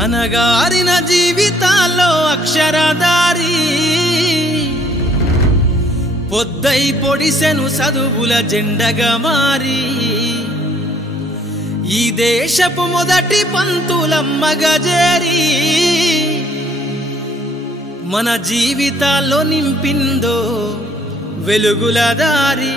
అనగారిన జీవితాల్లో అక్షరదారి పొద్దై పొడిసెను చదువుల జెండగా మారి ఈ దేశపు మొదటి పంతులమ్మగా చేరి మన జీవితాల్లో నింపిందో వెలుగుల దారి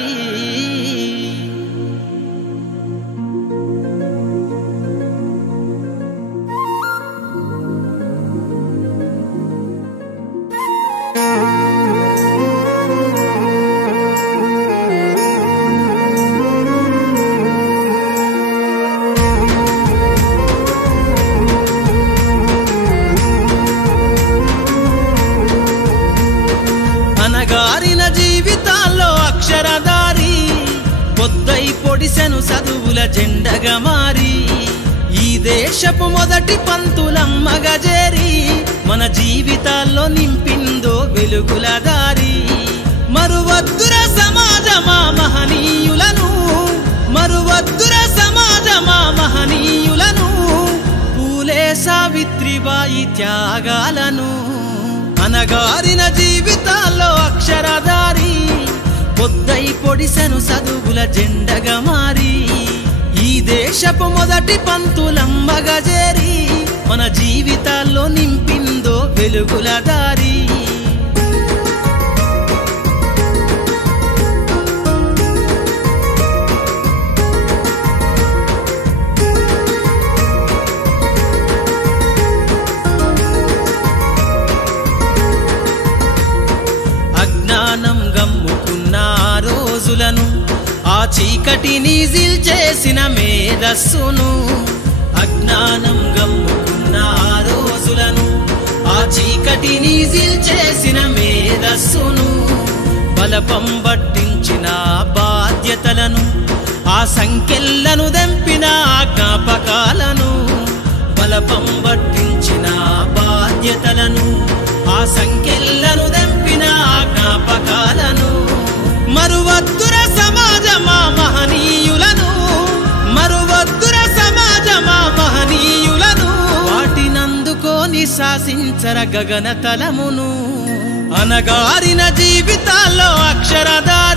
అనగారిన జీవితాల్లో అక్షరదారి పొద్దై పొడిసెను చదువుల జెండగా మారి ఈ దేశపు మొదటి పంతులమ్మగా చేరి మన జీవితాల్లో నింపిందో వెలుగుల దారి మరువద్దుర సమాజమా మహనీయులను మరువద్దుర సమాజమా మహనీయులను పూలే సావిత్రిబాయి త్యాగాలను అనగారిన జీవితాల్లో అక్షరదారి పొద్దై పొడిసెను చదువుల జెండగా మారి ఈ దేశపు మొదటి పంతులమ్మగా చేరి మన జీవితాల్లో నింపిందో వెలుగుల దారి అజ్ఞానం గమ్ముకున్న రోజులను ఆ చీకటిని జిల్చేసిన మేధస్సును అజ్ఞానం గమ్ముకున్న రోజులను ఆ చీకటిని జిల్చేసిన మేధస్సును బలపం పట్టించిన బాధ్యతలను ఆ సంఖ్యలను దెంపిన జ్ఞాపకాలను బలపం పట్టించిన బాధ్యతలను ఆ సంఖ్యలను దెంపిన జ్ఞాపకాలను మరువద్దుర సమాజమా మహనీయులను మరువద్దుర సమాజమా మహనీయులను వాటినందుకోని శాసించర గగన తలమును అనగారిన జీవితాల్లో అక్షరదారి